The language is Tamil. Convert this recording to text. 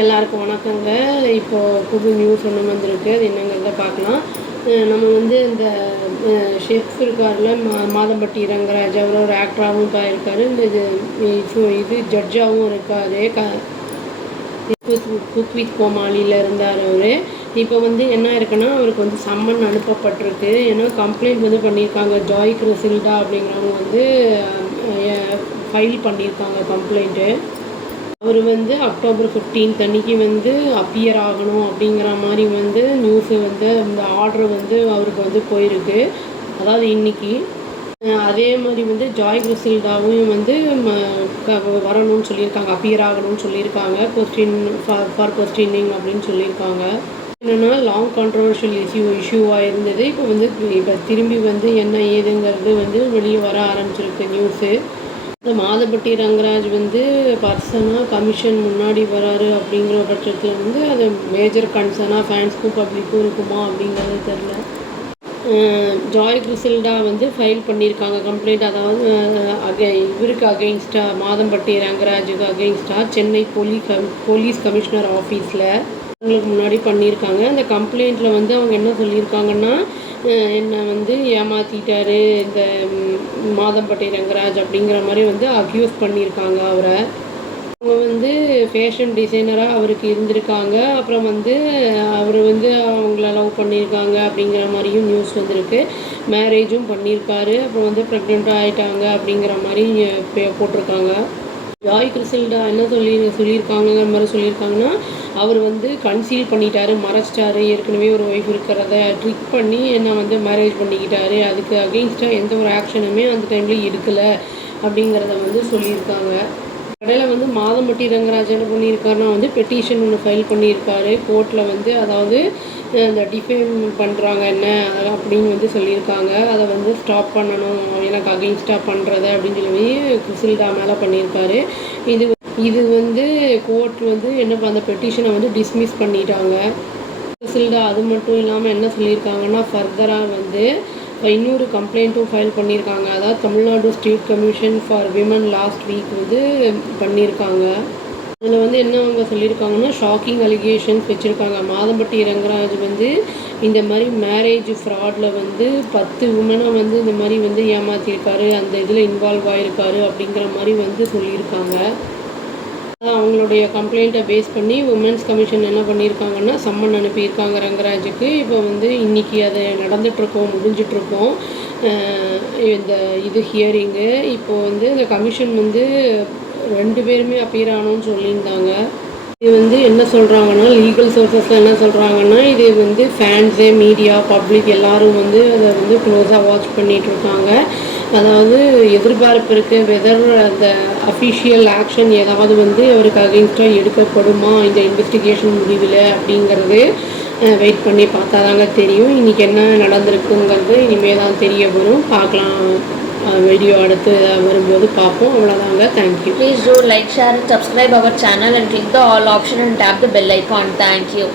எல்லாருக்கும் வணக்கங்க. இப்போது புது நியூஸ் ஒன்று வந்திருக்கு. அது என்னங்கிறத பார்க்கலாம். நம்ம வந்து இந்த ஷெஃப் இருக்கார்ல, மாதம்பட்டி ரங்கராஜ், அவர் ஒரு ஆக்டராகவும் இருக்கார். இந்த இது ஜட்ஜாகவும் இருக்கார். குக் வித் கோமாளியில் இருந்தார் அவர். இப்போ வந்து என்ன இருக்குன்னா, அவருக்கு வந்து சம்மன் அனுப்பப்பட்டிருக்கு. ஏன்னா கம்ப்ளைண்ட் வந்து பண்ணியிருக்காங்க. ஜாய் கிறிசில்டா அப்படிங்கிறவங்க வந்து ஃபைல் பண்ணியிருக்காங்க கம்ப்ளைண்ட்டு. அவர் வந்து அக்டோபர் 15 அன்றைக்கி வந்து அப்பியர் ஆகணும் அப்படிங்கிற மாதிரி வந்து நியூஸு வந்து இந்த ஆர்டர் வந்து அவருக்கு வந்து போயிருக்கு. அதாவது இன்றைக்கி அதே மாதிரி வந்து ஜாய் கிறிசில்டாவும் வந்து வரணும்னு சொல்லியிருக்காங்க, அப்பியர் ஆகணும்னு சொல்லியிருக்காங்க. ஃபார் கொஸ்டினிங் அப்படின்னு சொல்லியிருக்காங்க. என்னென்னா லாங் கான்ட்ரவர்ஷியல் இஷ்யூவாக இருந்தது. இப்போ திரும்பி வந்து என்ன ஏதுங்கிறது வந்து வெளியே வர ஆரம்பிச்சிருக்கு நியூஸு. இந்த மாதம்பட்டி ரங்கராஜ் வந்து பர்சனாக கமிஷன் முன்னாடி வராரு அப்படிங்கிற பட்சத்தில் வந்து அது மேஜர் கன்சர்னாக ஃபேன்ஸ்க்கும் பப்ளிக்கும் இருக்குமா அப்படிங்கிறது தெரில. ஜாய் கிறிசில்டா வந்து ஃபைல் பண்ணியிருக்காங்க கம்ப்ளைண்ட். அதாவது இவருக்கு அகெயின்ஸ்டாக, மாதம்பட்டி ரங்கராஜுக்கு அகெயின்ஸ்டாக சென்னை போலீஸ் கமிஷனர் ஆஃபீஸில் அவங்களுக்கு முன்னாடி பண்ணியிருக்காங்க. அந்த கம்ப்ளைண்ட்டில் வந்து அவங்க என்ன சொல்லியிருக்காங்கன்னா, என்னை வந்து ஏமாற்றிட்டாரு இந்த மாதம்பட்டி ரங்கராஜ் அப்படிங்கிற மாதிரி வந்து அக்யூஸ் பண்ணியிருக்காங்க அவரை. அவங்க வந்து ஃபேஷன் டிசைனராக அவருக்கு இருந்திருக்காங்க. அப்புறம் வந்து அவர் வந்து அவங்கள லவ் பண்ணியிருக்காங்க அப்படிங்கிற மாதிரியும் நியூஸ் வந்திருக்கு. மேரேஜும் பண்ணியிருக்காரு. அப்புறம் வந்து ப்ரெக்னெண்ட்டாக ஆகிட்டாங்க அப்படிங்கிற மாதிரி போட்டிருக்காங்க. ஜாய் கிறிசில்டா என்ன சொல்லியிருக்காங்கிற மாதிரி சொல்லியிருக்காங்கன்னா, அவர் வந்து கன்சீல் பண்ணிட்டாரு, மறைச்சிட்டாரு. ஏற்கனவே ஒரு ஒய்ஃப் இருக்கிறத ட்ரிக் பண்ணி என்னை வந்து மேரேஜ் பண்ணிக்கிட்டாரு. அதுக்கு அகெயின்ஸ்டாக எந்த ஒரு ஆக்ஷனுமே அந்த டைமில் எடுக்கலை அப்படிங்கிறத வந்து சொல்லியிருக்காங்க. கடையில் வந்து மாதம்பட்டி ரங்கராஜ் என்ன பண்ணியிருக்காருன்னா வந்து பெட்டிஷன் ஒன்று ஃபைல் பண்ணியிருக்காரு கோர்ட்டில் வந்து. அதாவது இந்த டிஃபேம் பண்ணுறாங்க என்ன அதெல்லாம் அப்படின்னு வந்து சொல்லியிருக்காங்க. அதை வந்து ஸ்டாப் பண்ணணும், எனக்கு அகெயின்ஸ்டாக பண்ணுறத அப்படின்னு சொல்லி கிறிசில்டா மேலே பண்ணியிருக்காரு. இது வந்து கோர்ட் வந்து என்ன அந்த பெட்டிஷனை வந்து டிஸ்மிஸ் பண்ணிட்டாங்க. கிறிசில்டா அது மட்டும் இல்லாமல் என்ன சொல்லியிருக்காங்கன்னா, ஃபர்தராக வந்து இன்னொரு கம்ப்ளைண்ட்டும் ஃபைல் பண்ணியிருக்காங்க. அதாவது Tamil Nadu state commission for women last week வந்து பண்ணியிருக்காங்க. அதில் வந்து என்ன அவங்க சொல்லியிருக்காங்கன்னா, ஷாக்கிங் அலிகேஷன்ஸ் வச்சுருக்காங்க. மாதம்பட்டி ரங்கராஜ் வந்து இந்த மாதிரி மேரேஜ் ஃப்ராடில் வந்து 10 உமனை வந்து இந்த மாதிரி வந்து ஏமாற்றிருக்காரு, அந்த இதில் இன்வால்வ் ஆகிருக்காரு அப்படிங்கிற மாதிரி வந்து சொல்லியிருக்காங்க. அவங்களுடைய கம்ப்ளைண்ட்டை பேஸ் பண்ணி உமன்ஸ் கமிஷன் என்ன பண்ணியிருக்காங்கன்னா, சம்மன் அனுப்பியிருக்காங்க ரங்கராஜுக்கு. இப்போ வந்து இன்றைக்கி அது நடந்துகிட்ருக்கோம், முடிஞ்சிட்ருக்கோம் இந்த ஹியரிங்கு. இப்போது வந்து இந்த கமிஷன் வந்து 2 பேருமே அப்பியர் ஆகணும்னு சொல்லியிருந்தாங்க. இது வந்து என்ன சொல்கிறாங்கன்னா, லீகல் சோர்ஸஸில் என்ன சொல்கிறாங்கன்னா, இது வந்து ஃபேன்ஸு, மீடியா, பப்ளிக் எல்லோரும் வந்து அதை வந்து க்ளோஸாக வாட்ச் பண்ணிகிட்ருக்காங்க. அதாவது எதிர்பார்ப்பு இருக்குது வெதர் அந்த அஃபிஷியல் ஆக்ஷன் ஏதாவது வந்து அவருக்கு அகெயின்ஸ்டாக எடுக்கப்படுமா இந்த இன்வெஸ்டிகேஷன் முடிவில் அப்படிங்கிறது வெயிட் பண்ணி பார்த்தா தாங்க தெரியும். இன்றைக்கி என்ன நடந்திருக்குங்கிறது இனிமேல் தான் தெரிய வரும். பார்க்கலாம், வீடியோ அடுத்து வரும்போது பார்ப்போம். அவ்வளோதாங்க. Thank you. Please do like, share and subscribe our channel and click the all option and tap the bell icon. Thank you.